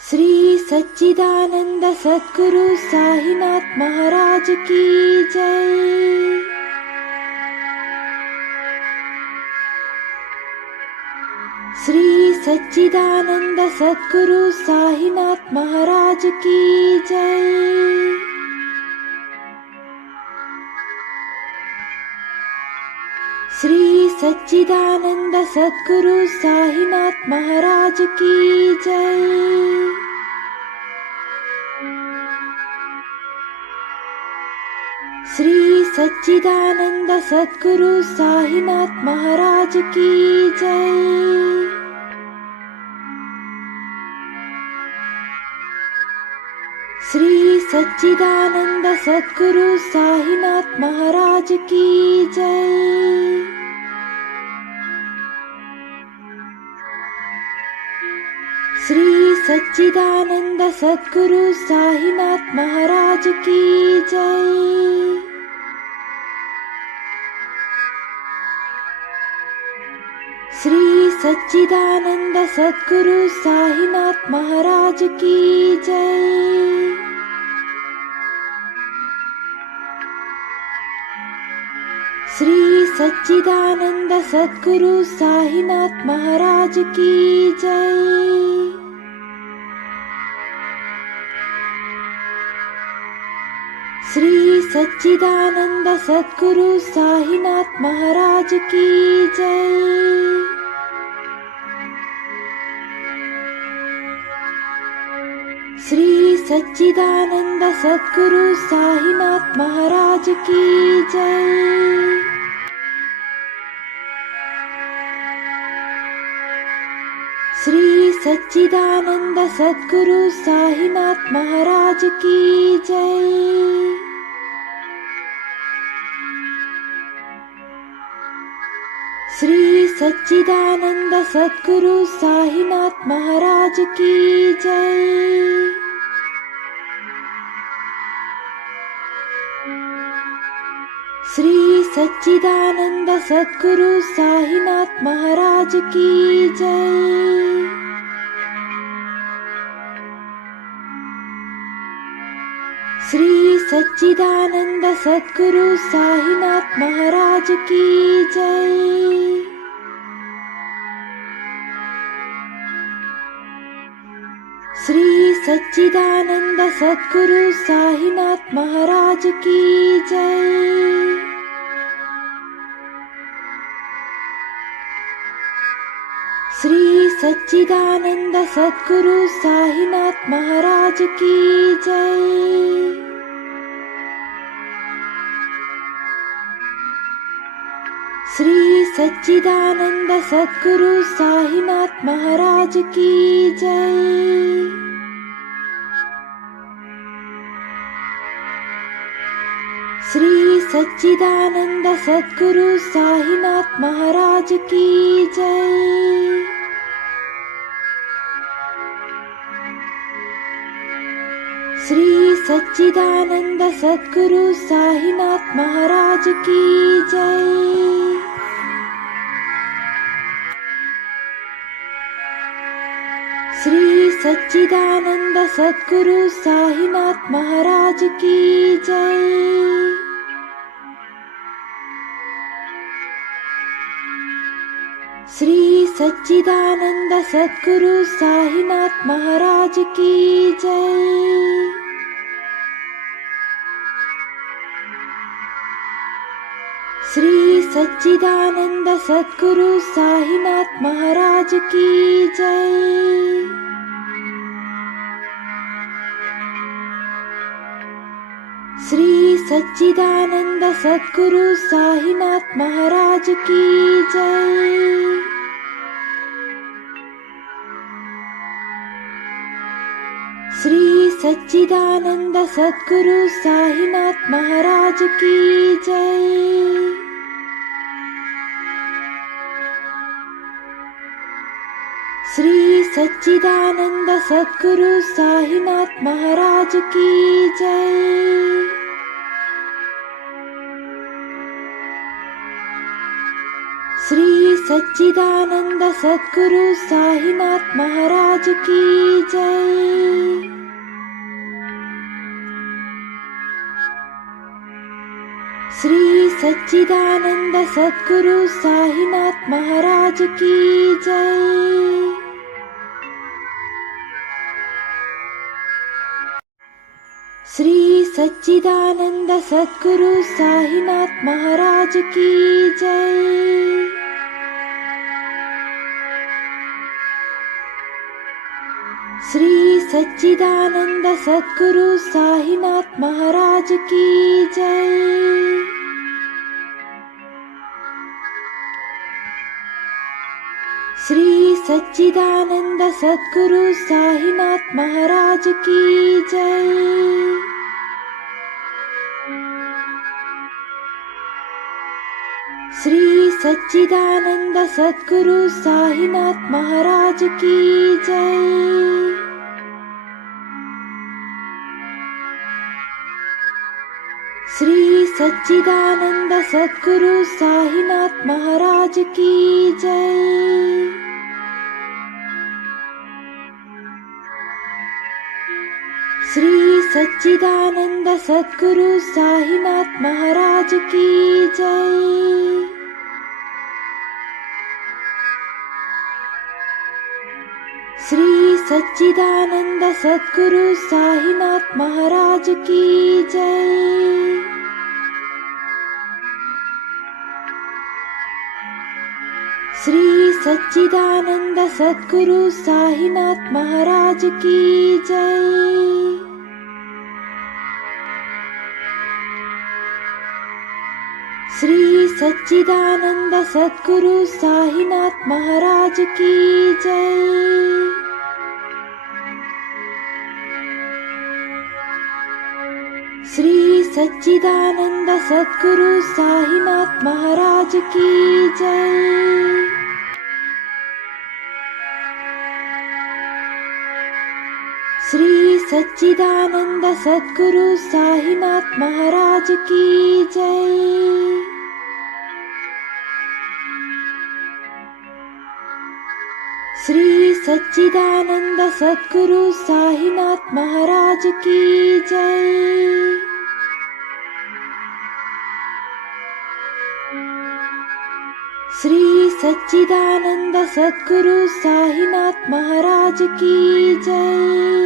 श्री सच्चिदानंद सद्गुरु साईनाथ महाराज की जय। श्री सच्चिदानंद सद्गुरु साईनाथ महाराज की जय। श्री सच्चिदानंद सद्गुरु साईनाथ महाराज की जय। श्री सच्चिदानंद सद्गुरु साईनाथ महाराज की जय। श्री सच्चिदानंद सद्गुरु साईनाथ महाराज की जय। श्री सच्चिदानंद सद्गुरु साईनाथ महाराज की जय। श्री सच्चिदानंद सद्गुरु साईनाथ महाराज की जय। श्री सच्चिदानंद सद्गुरु साईनाथ महाराज की जय। श्री सच्चिदानंद सद्गुरु साईनाथ महाराज की जय। श्री सच्चिदानंद सद्गुरु साईनाथ महाराज की जय। श्री सच्चिदानंद सद्गुरु साईनाथ महाराज की जय। श्री सच्चिदानंद सद्गुरु साईनाथ महाराज की जय। श्री सच्चिदानंद सद्गुरु साईनाथ महाराज की जय। श्री सच्चिदानंद सद्गुरु साईनाथ महाराज की जय। श्री सच्चिदानंद सद्गुरु साईनाथ महाराज की जय। श्री सच्चिदानंद सद्गुरु साईनाथ महाराज की जय। श्री सच्चिदानंद सद्गुरु साईनाथ महाराज की जय। श्री सच्चिदानंद सद्गुरु साईनाथ महाराज की जय। श्री सच्चिदानंद सद्गुरु साईनाथ महाराज की जय। श्री सच्चिदानंद सद्गुरु साईनाथ महाराज की जय। श्री सच्चिदानंद सद्गुरु साईनाथ महाराज की जय। श्री सच्चिदानंद सद्गुरु साईनाथ महाराज की जय। श्री सच्चिदानंद सद्गुरु साईनाथ महाराज की जय। श्री सच्चिदानंद सद्गुरु साईनाथ महाराज की जय। श्री सच्चिदानंद सद्गुरु साईनाथ महाराज की जय। श्री सच्चिदानंद सद्गुरु साईनाथ महाराज की जय। श्री सच्चिदानंद सद्गुरु साईनाथ महाराज की जय। श्री सच्चिदानंद सद्गुरु साईनाथ महाराज की जय। श्री सच्चिदानंद सद्गुरु साईनाथ महाराज की जय। श्री सच्चिदानंद सद्गुरु साईनाथ महाराज की जय। श्री सच्चिदानंद सद्गुरु साईनाथ महाराज की जय। श्री सच्चिदानंद सद्गुरु साईनाथ महाराज की जय। श्री सच्चिदानंद सद्गुरु साईनाथ महाराज की जय। श्री सच्चिदानंद सद्गुरु साईनाथ महाराज की जय। श्री सच्चिदानंद सद्गुरु साईनाथ महाराज की जय। श्री सच्चिदानंद सद्गुरु साईनाथ महाराज की जय। श्री सच्चिदानंद सद्गुरु साईनाथ महाराज की जय। श्री सच्चिदानंद सद्गुरु साईनाथ महाराज की जय। श्री सच्चिदानंद सद्गुरु साईनाथ महाराज की जय। श्री सच्चिदानंद सद्गुरु साईनाथ महाराज की जय।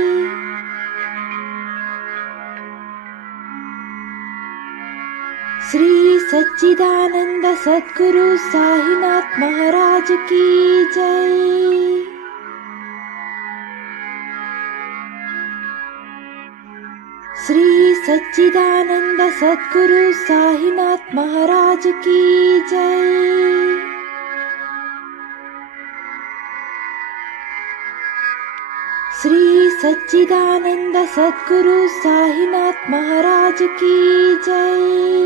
श्री सच्चिदानंद सद्गुरु साईनाथ महाराज की जय। श्री सच्चिदानंद सद्गुरु साईनाथ महाराज की जय। श्री सच्चिदानंद सद्गुरु साईनाथ महाराज की जय।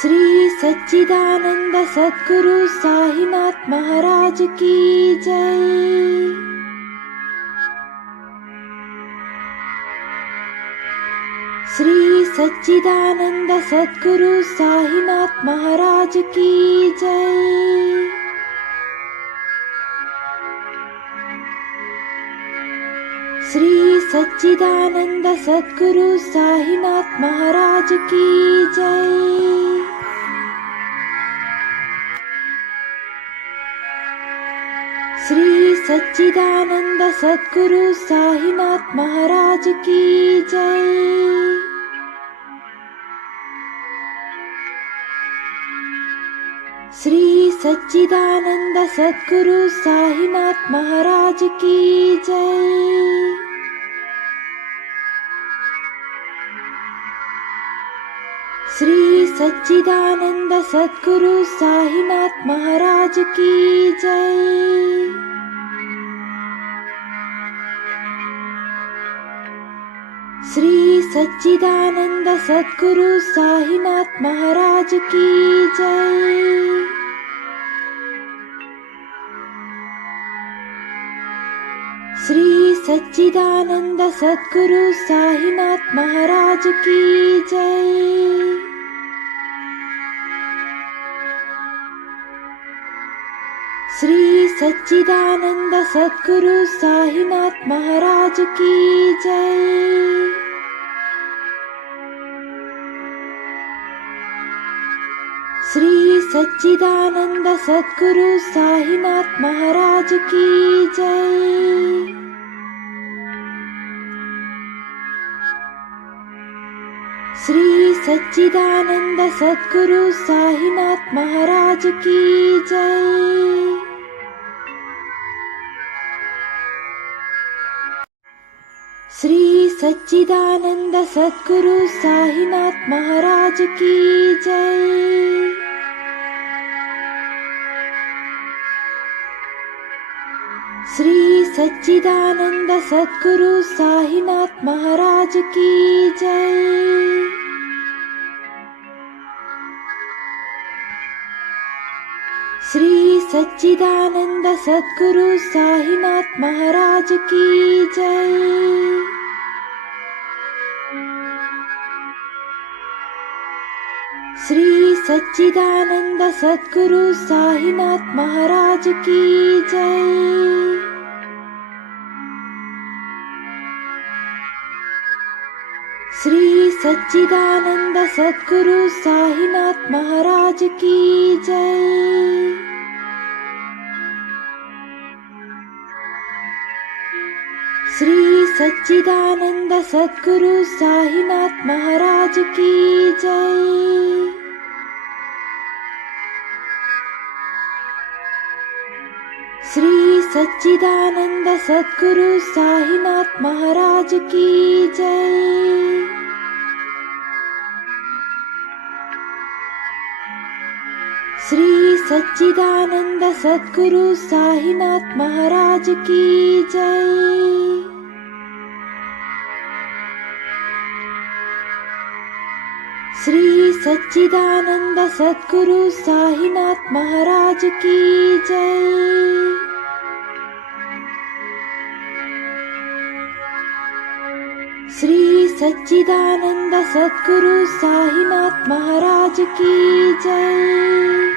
श्री सच्चिदानंद सद्गुरु साईनाथ महाराज की जय। श्री सच्चिदानंद सद्गुरु साईनाथ महाराज की जय। श्री सच्चिदानंद सद्गुरु साईनाथ महाराज की जय। श्री सच्चिदानंद सद्गुरु साईनाथ महाराज की जय। श्री सच्चिदानंद सद्गुरु साईनाथ महाराज की जय। श्री सच्चिदानंद सद्गुरु साईनाथ महाराज की जय। श्री सच्चिदानंद सद्गुरु साईनाथ महाराज की जय। श्री सच्चिदानंद सद्गुरु साईनाथ महाराज की जय। श्री सच्चिदानंद सद्गुरु साईनाथ महाराज की जय। श्री सच्चिदानंद सद्गुरु साईनाथ महाराज की जय। श्री सच्चिदानंद सद्गुरु साईनाथ महाराज की जय। श्री सच्चिदानंद सद्गुरु साईनाथ महाराज की जय। श्री सच्चिदानंद सद्गुरु साईनाथ महाराज की जय। श्री सच्चिदानंद सद्गुरु साईनाथ महाराज की जय। श्री सच्चिदानंद सद्गुरु साईनाथ महाराज की जय। श्री सच्चिदानंद सद्गुरु साईनाथ महाराज की जय। श्री सच्चिदानंद सद्गुरु साईनाथ महाराज की जय। श्री सच्चिदानंद सद्गुरु साईनाथ महाराज की जय। श्री सच्चिदानंद सद्गुरु साईनाथ महाराज की जय। श्री सच्चिदानंद सद्गुरु साईनाथ महाराज की जय। श्री सच्चिदानंद सद्गुरु साईनाथ महाराज की जय।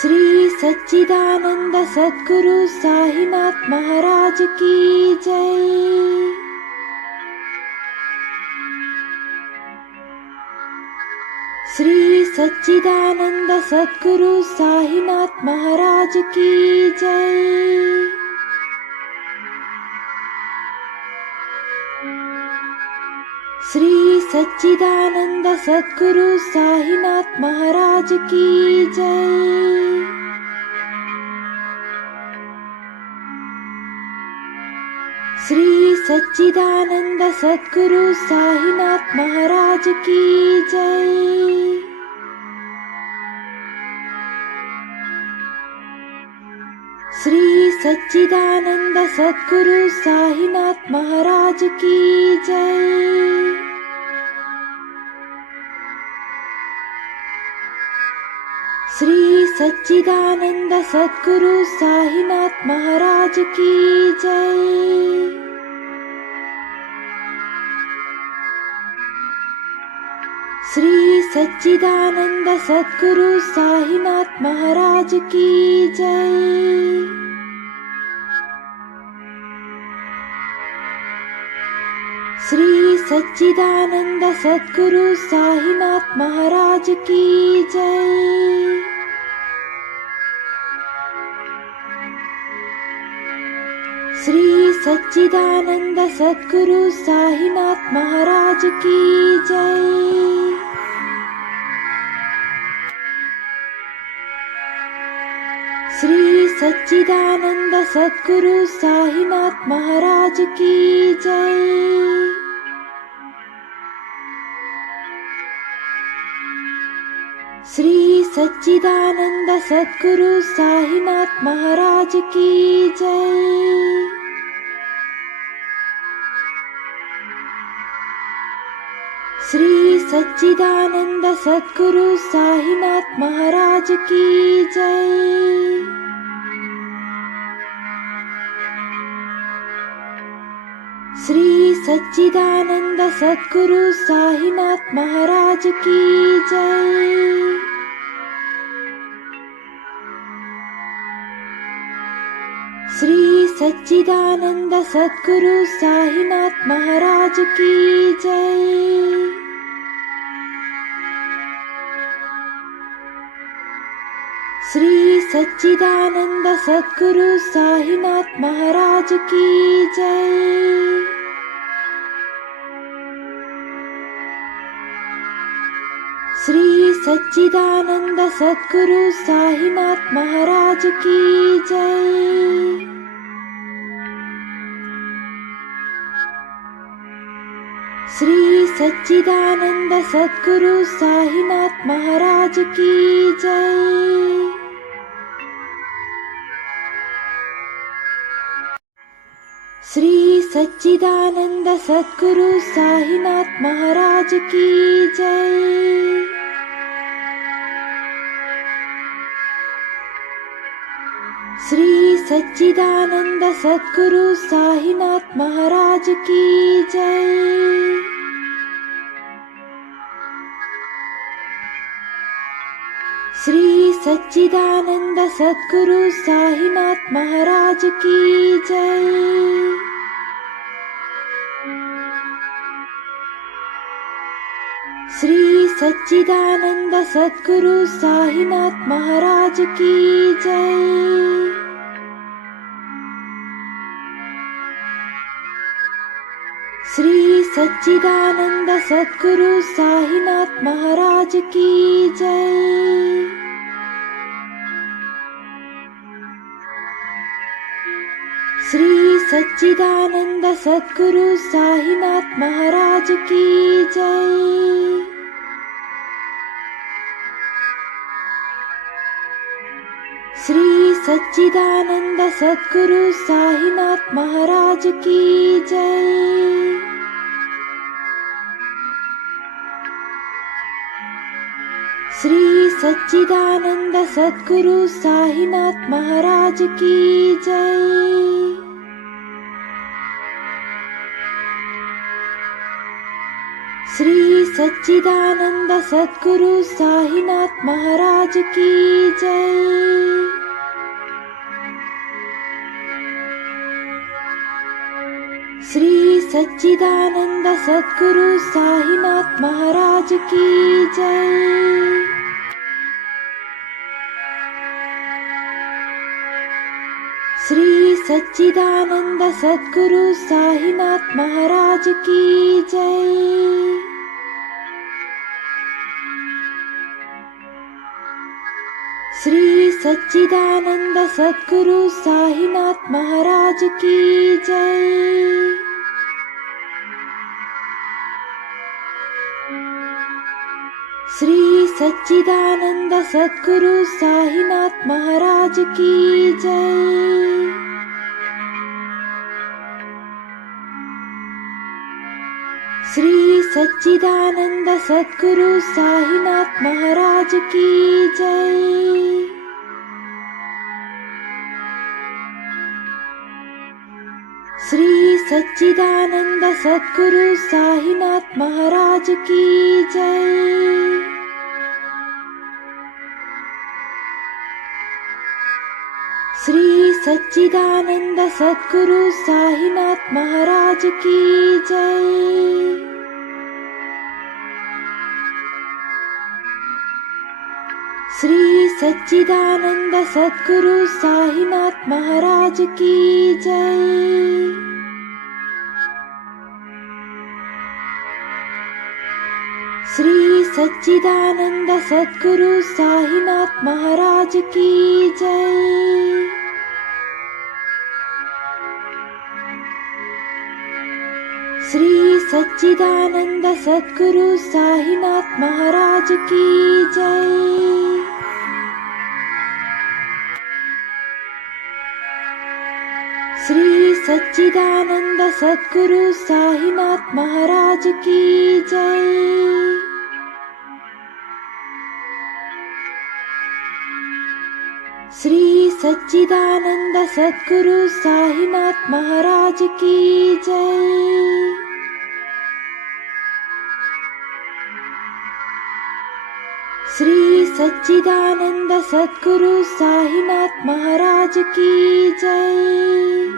श्री सच्चिदानंद सद्गुरु साईनाथ महाराज की जय। श्री सच्चिदानंद सद्गुरु साईनाथ महाराज की जय। श्री सच्चिदानंद सद्गुरु साईनाथ महाराज की जय। श्री सच्चिदानंद सद्गुरु साईनाथ महाराज की जय। श्री सच्चिदानंद सद्गुरु साईनाथ महाराज की जय। श्री सच्चिदानंद सद्गुरु साईनाथ महाराज की जय। श्री सच्चिदानंद सद्गुरु साईनाथ महाराज की जय। श्री सच्चिदानंद सद्गुरु साईनाथ महाराज की जय। श्री सच्चिदानंद सद्गुरु साईनाथ महाराज की जय। श्री सच्चिदानंद सद्गुरु साईनाथ महाराज की जय। श्री सच्चिदानंद सद्गुरु साईनाथ महाराज की जय। श्री सच्चिदानंद सद्गुरु साईनाथ महाराज की जय। श्री सच्चिदानंद सद्गुरु साईनाथ महाराज की जय। श्री सच्चिदानंद सद्गुरु साईनाथ महाराज की जय। श्री सच्चिदानंद सद्गुरु साईनाथ महाराज की जय। श्री सच्चिदानंद सद्गुरु साईनाथ महाराज की जय। श्री सच्चिदानंद सद्गुरु साईनाथ महाराज की जय। श्री सच्चिदानंद सद्गुरु साईनाथ महाराज की जय। श्री सच्चिदानंद सद्गुरु साईनाथ महाराज की जय। श्री सच्चिदानंद सद्गुरु साईनाथ महाराज की जय। श्री सच्चिदानंद सद्गुरु साईनाथ महाराज की जय। श्री सच्चिदानंद सद्गुरु साईनाथ महाराज की जय। श्री सच्चिदानंद सद्गुरु साईनाथ महाराज की जय। श्री सच्चिदानंद सद्गुरु साईनाथ महाराज की जय। श्री सच्चिदानंद सद्गुरु साईनाथ महाराज की जय। श्री सच्चिदानंद सद्गुरु साईनाथ महाराज की जय। श्री सच्चिदानंद सद्गुरु साईनाथ महाराज की जय। श्री सच्चिदानंद सद्गुरु साईनाथ महाराज की जय। श्री सच्चिदानंद सद्गुरु साईनाथ महाराज की जय। श्री सच्चिदानंद सद्गुरु साईनाथ महाराज की जय। श्री सच्चिदानंद सद्गुरु साईनाथ महाराज की जय। श्री सच्चिदानंद सद्गुरु साईनाथ महाराज की जय। श्री सच्चिदानंद सद्गुरु साईनाथ महाराज की जय। श्री सच्चिदानंद सद्गुरु साईनाथ महाराज की जय। श्री सच्चिदानंद सद्गुरु साईनाथ महाराज की जय। श्री सच्चिदानंद सद्गुरु साईनाथ महाराज की जय। श्री सच्चिदानंद सद्गुरु साईनाथ महाराज की जय। श्री सच्चिदानंद सद्गुरु साईनाथ महाराज की जय। श्री सच्चिदानंद सद्गुरु साईनाथ महाराज की जय।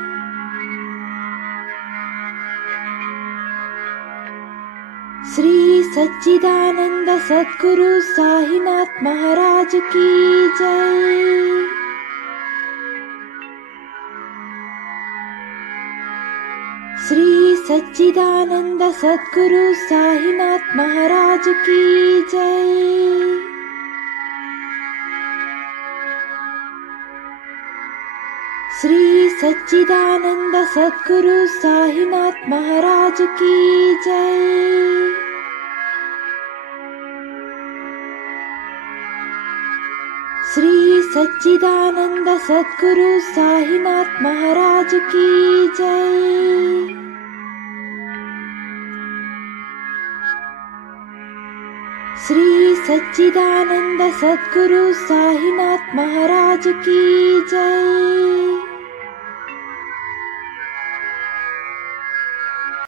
श्री सच्चिदानंद सद्गुरु साईनाथ महाराज की जय। श्री सच्चिदानंद सद्गुरु साईनाथ महाराज की जय। श्री सच्चिदानंद सद्गुरु साईनाथ महाराज की जय। श्री सच्चिदानंद सद्गुरु साईनाथ महाराज की जय। श्री सच्चिदानंद सद्गुरु साईनाथ महाराज की जय।